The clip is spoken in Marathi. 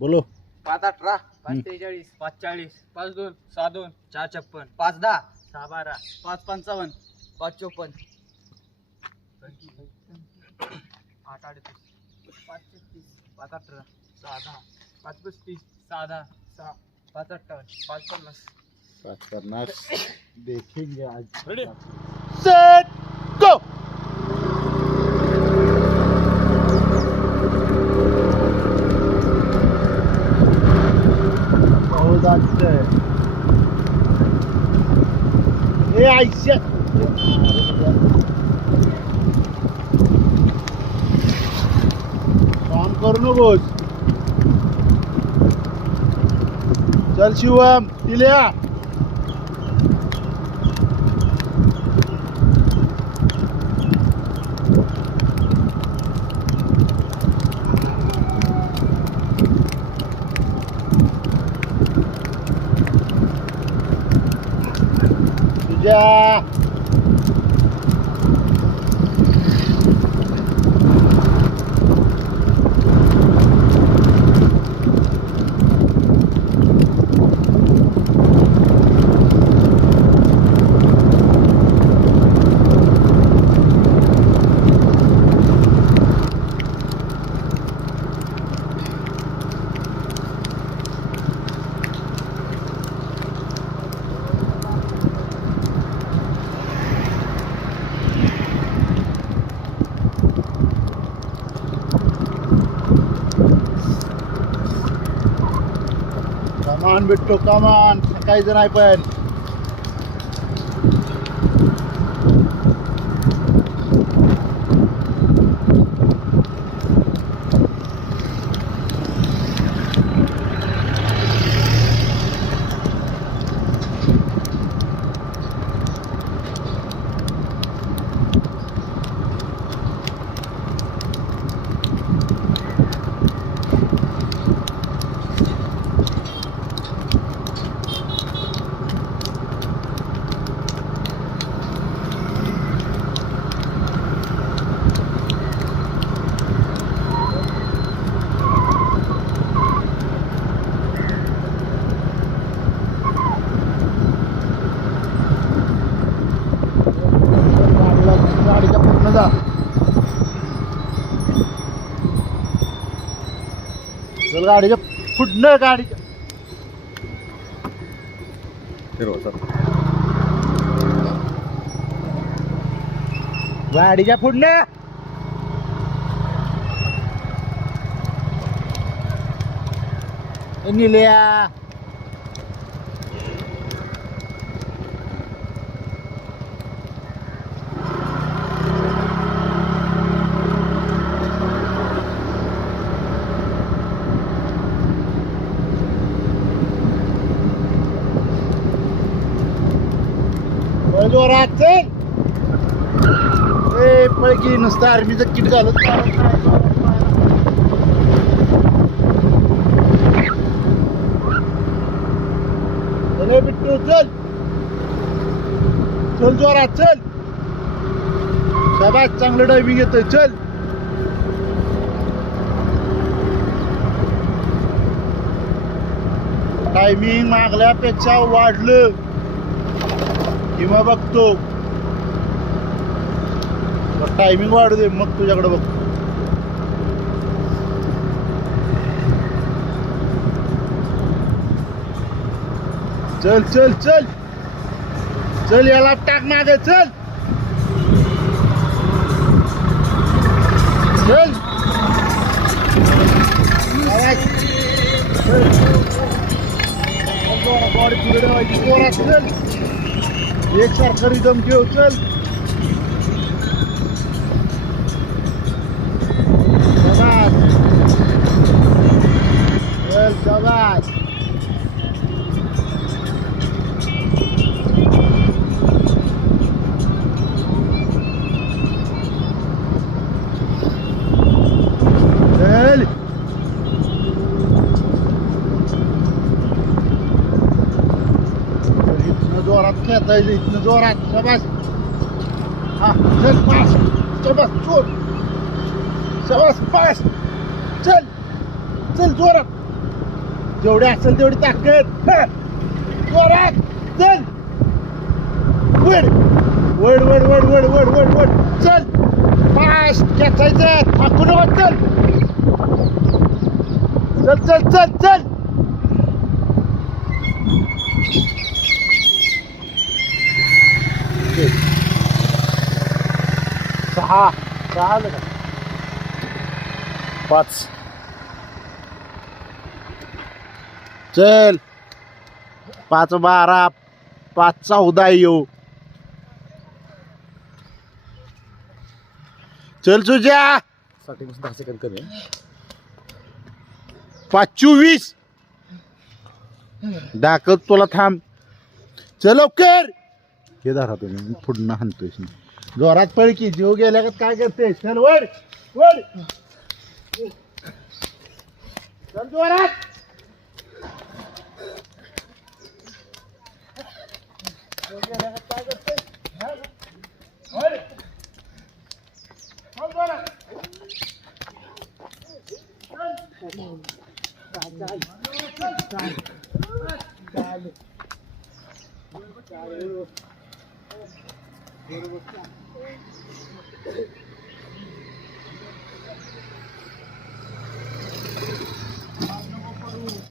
बोलो. पाच अठरा. पाच त्रेचाळीस पाच चाळीस पाच दोन सहा दोन चार छप्पन. पाच दहा. सहा बारा. पाच पंचावन्न. पाच चोपन्न. आठ अडतीस. पाच छत्तीस पाच अठरा सहा दहा. पाच पस्तीस सहा दहा सहा. पाच अठ्ठावन्न पाच पन्नास. पाच पन्नास. देखेंगे आज? Set ए आयशा काम करू नकोस चल शिवम तिल्या જા. on, Vittu, come on. Kaizen, I गाडीच्या फुटणं गाडीच्या गाडीच्या फुटणं ए, निल्या. जोरात. चल ए पळकी नुसतं आर्मीचं किट घालत बिट्टू चल. चल जोरात चल. शाबास चांगलं डायविंग येतोय चल. टायमिंग मागल्यापेक्षा वाढलं. किंवा बघतो. टायमिंग वाढू दे मग तुझ्याकडे बघतो. चल चल चल. चल याला टाक मागे चल. चल. बॉडी पिरियड व्हायची चल. एक सारखं रिदम घेऊ चल. जोरात खेळता येईल इथनं जोरात. शाबास. हा चल पास. शाबास चोर. शाबास पास. चल. चल जोरात. जेवढे असेल तेवढी ताकद. हा. जोरात. चल. वड. वड वड वड वड वड वड वड. चल. फास्ट खेचायचं. थाकू नको. चल. चल चल चल चल. सहा सहा आलं का पाच. चल. पाच बारा पाच चौदा येऊ. चल तुझ्या स्टार्टिंग दहा सेकंड कमी. पाच चोवीस. दाखत तुला थांब. चल लवकर. हे धरा तुम्ही पुढनं हाणतोय. जोरात पळकी जीव गेल्या का काय करते चल वड वड चल जोरात जीव गेल्या का काय करते? हा? चल जोरात. Thank you.